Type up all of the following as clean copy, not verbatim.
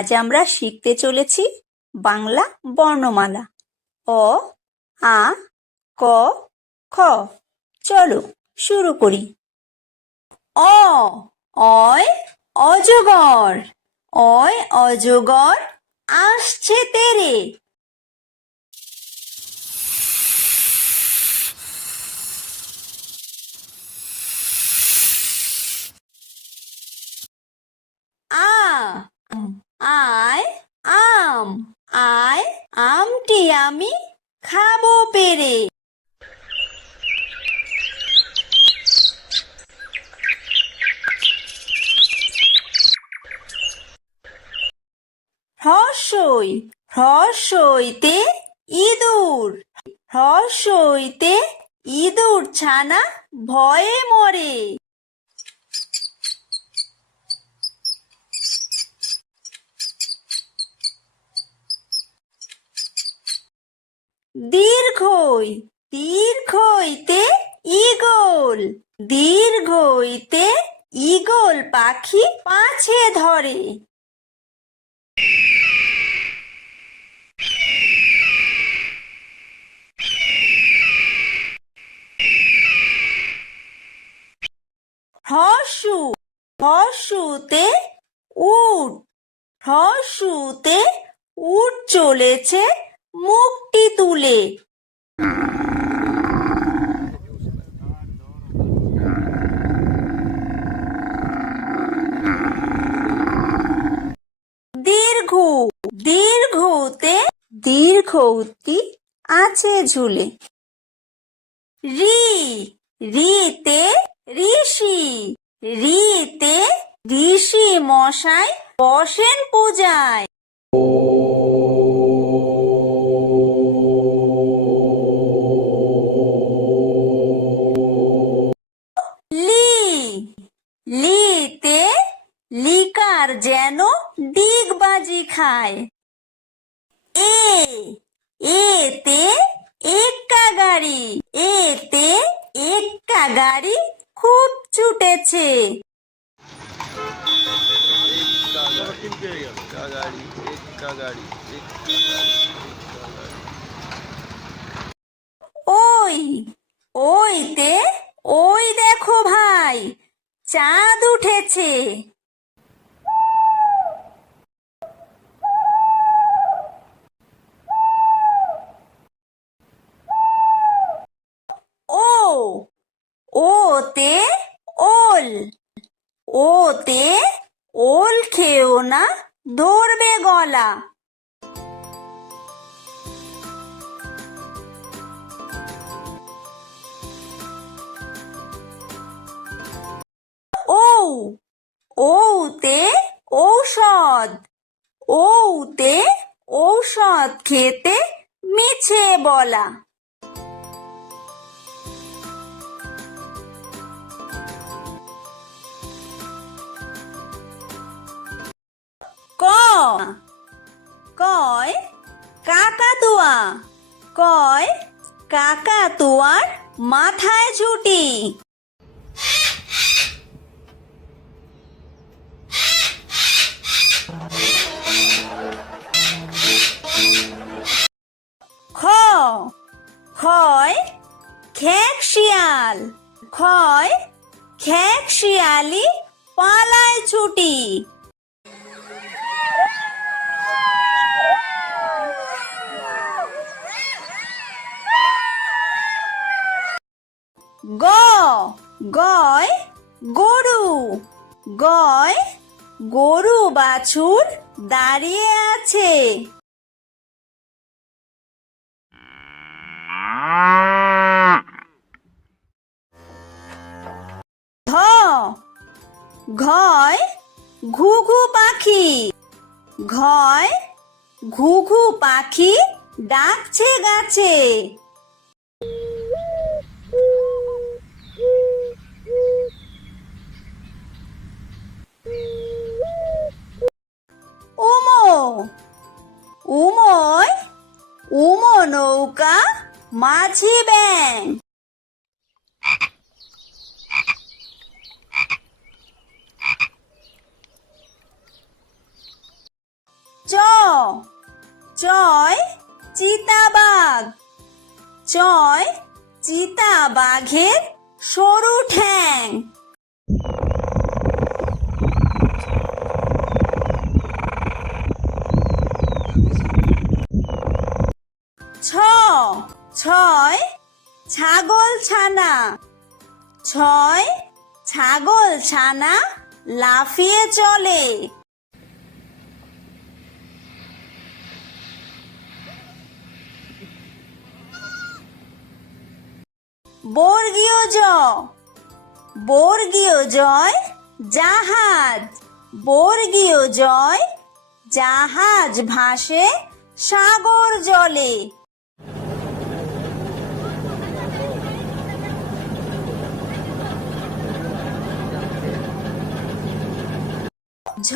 আজ আমরা শিখতে চলেছি বাংলা বর্ণমালা অ, আ, ক, খ। চলো শুরু করি। অ, অয় অজগর, অয় অজগর আসছে তেরে। আ, আয় আম, আয় আমটি আমি খাবো পেরে। হ্রস্বই, হ্রস্বইতে ইঁদুর, হ্রস্বইতে ইঁদুর ছানা ভয়ে মরে। দীর্ঘই, দীর্ঘইতে ঈগল, দীর্ঘইতে ঈগল পাখি পাছে ধরে। হ্রস্বু, হ্রস্বুতে উট, হ্রস্বুতে উট চলেছে মুখটি তুলে। দীর্ঘ, দীর্ঘতে দীর্ঘউতি আছে ঝুলে। রি, রিতে ঋষি, রিতে ঋষি মশাই বসেন পূজায়। লি, লিতে লিকার যেন ডিগবাজি খায়। এ, এতে এক্কা গাড়ি, এতে এক্কা গাড়ি খুব ছুটেছে। ওই, ওইতে ওই দেখো ভাই চাঁদ উঠেছে। ও, ওতে ওল, ওতে ওল খেও না ধরবে গলা। ও, ওতে ঔষধ, ওতে ঔষধ খেতে মিছে বলা। ক, কয় কাকাতুয়া, কয় কাকাতুয়ার মাথায় ঝুঁটি। খ, খয় খেক শিয়াল, খয় খেক শিয়ালি পালায় ছুটি। গ, গয় গরু, গয় গরু বাছুর দাঁড়িয়ে আছে। ঘ, ঘয় ঘুঘু পাখি, ঘয় ঘুঘু পাখি ডাকছে গাছে। উমো, উময় উমো নৌকা মাঝি ব্যাং। চয় চিতাবাঘ। চয় চিতাবাঘের সরু ঠ্যাং। ছয় ছাগল ছানা। ছয় ছাগল ছানা লাফিয়ে চলে। বর্গীয় জ। বর্গীয় জয় জাহাজ। বর্গীয় জয় জাহাজ ভাসে সাগর জলে। ঝ।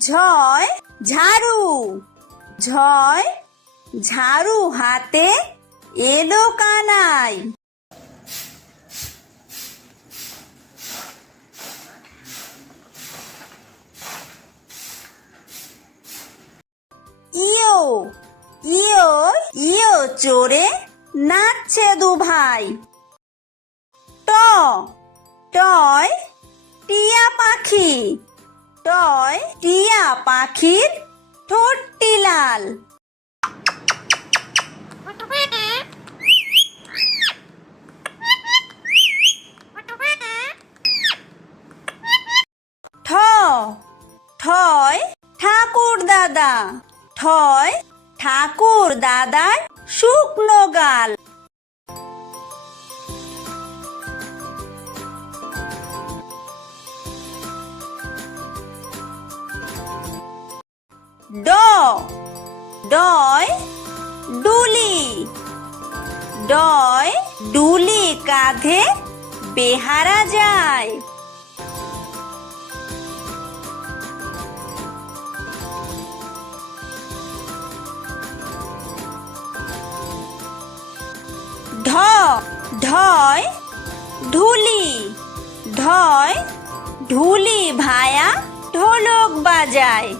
ঝয় ঝাড়ু। ঝয় ঝাড়ু হাতে এলো কানাই। ইয়ো। ইয়ো ইয়ো চড়ে নাচছে দুভাই। ট। টয় টিয়া পাখি। টয় টিয়া পাখির ঠোঁটটি লাল। ঠ। ঠয় ঠাকুর দাদা। ঠয় ঠাকুর দাদার শুকনো গাল। ড। ডয় ডুলি। ডয় ডুলি কাঁধে বেহারা যায়। ঢ। ঢয় ঢুলি। ঢয় ঢুলি ভায়া ঢোলক বাজায়।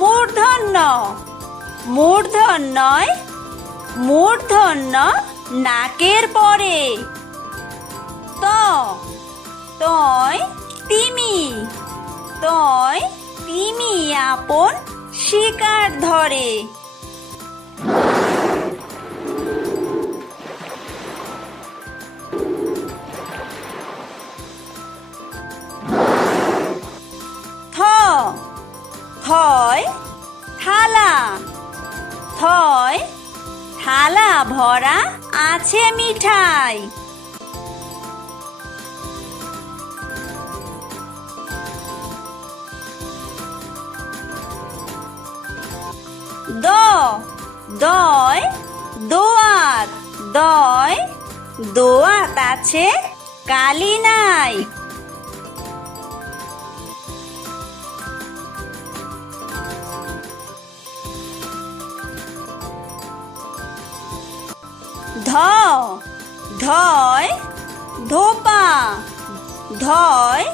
মূর্ধন্য। মূর্ধন্যয় মূর্ধন্য নাকের পরে। ত। তয় তিমি। তয় তিমি আপন শিকার ধরে। থ। থয় থালা। থয় থালা ভরা আছে মিঠাই। দ। দয় দোয়াত। দয় দোয়াত আছে কালি নাই। ধ। ধয় ধোপা। ধয়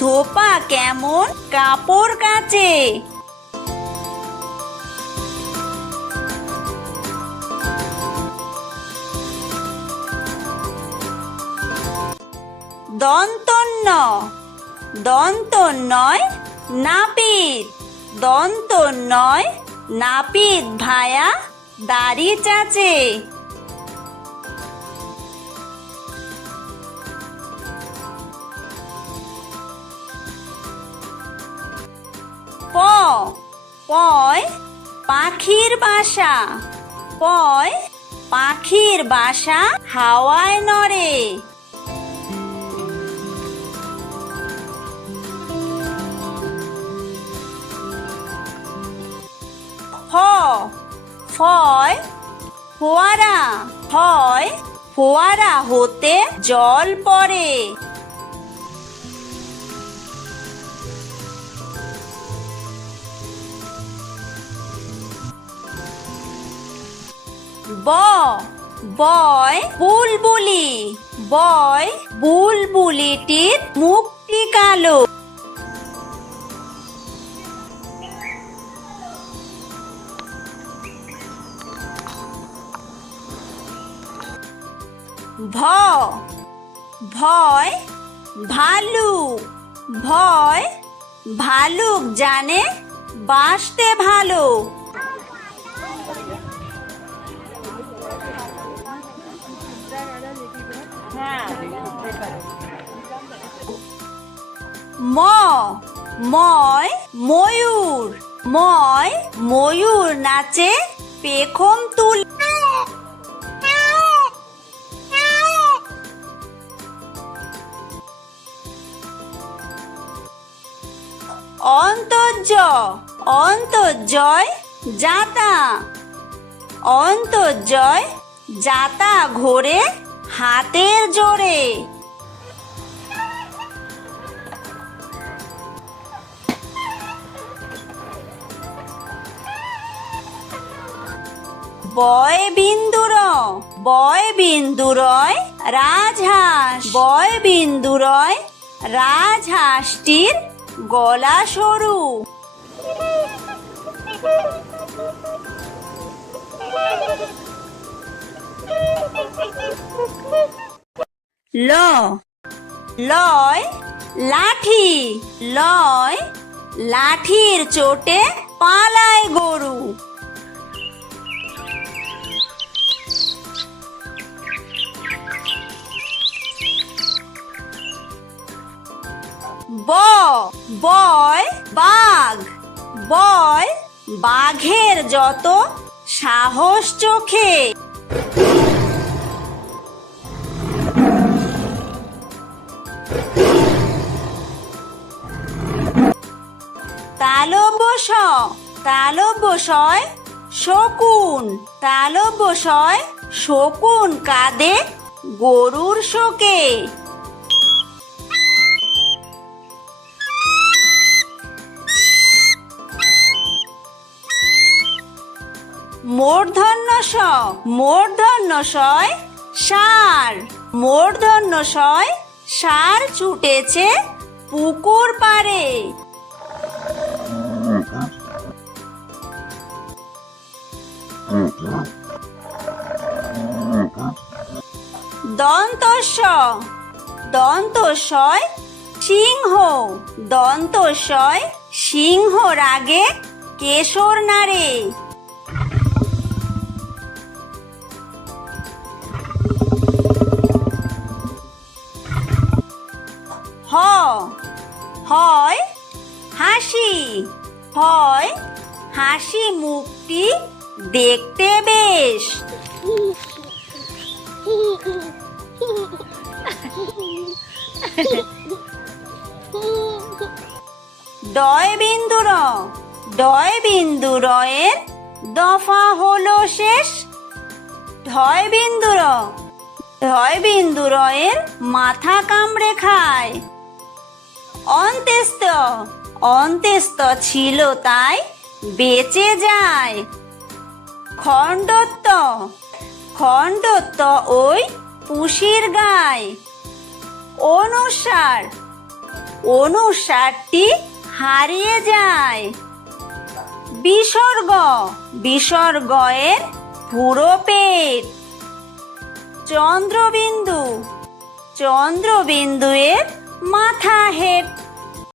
ধোপা কেমন কাপড় কাচে। দন্তন্য। দন্তন্যয় নাপিত। দন্তন্যয় নাপিত ভায়া দাড়ি চাচে। প। পয় পাখির বাসা। পয় পাখির বাসা হাওয়ায় নড়ে। ফ। ফয় ফোয়ারা। ফয় ফোয়ারা হতে জল পড়ে। ব। বয় বুলবুলি, বয় বুলবুলিটির মুখটি কালো। ভ ভয় ভালুক, ভয় ভালুক জানে বাসতে ভালো। ম ময় ময়ূর, ময় ময়ূর নাচে পেখম তুলে। অন্তর্য অন্তর্জয় যাতা, অন্তর্জয় যাতা ঘোরে হাতের জোরে। বয় বিন্দুর, বয় বিন্দুরয় রাজহাঁস, বয় বিন্দুরয় রাজহাঁসটির গলা সরু। ল লয় লাঠি, লয় লাঠির চোটে পালায় গরু। ব বয় বাঘ, বয় বাঘের যত সাহস চোখে। তালব্য স তালব্য সয় শকুন, তালব্য সয় শকুন কাঁদে গরুর শোকে। মূর্ধন্য ষ মূর্ধন্য শয় ষাঁড়, মূর্ধন্য শয় ষাঁড় ছুটেছে পুকুর পাড়ে। দন্তস্ব দন্তস্বয় সিংহ, দন্তস্বয় সিংহ রাগে কেশর নাড়ে। হ হয় হাসি, হয় হাসি মুখটি দেখতে বেশ। ডয় বিন্দুর, ডয় বিন্দুরয়ের দফা হলো শেষ। ঢয় বিন্দুর, ঢয় বিন্দুরয়ের মাথা কামড়ে খায়। অন্ত্যেস্ত অন্ত্যেস্ত ছিল তাই বেঁচে যায়। খণ্ডত্ব খণ্ডত্ব ওই পুষির গায়। অনুসার অনুসারটি হারিয়ে যায়। বিসর্গ বিসর্গয়ের পুরো পেট। চন্দ্রবিন্দু চন্দ্রবিন্দুয়ের মাথা হেট।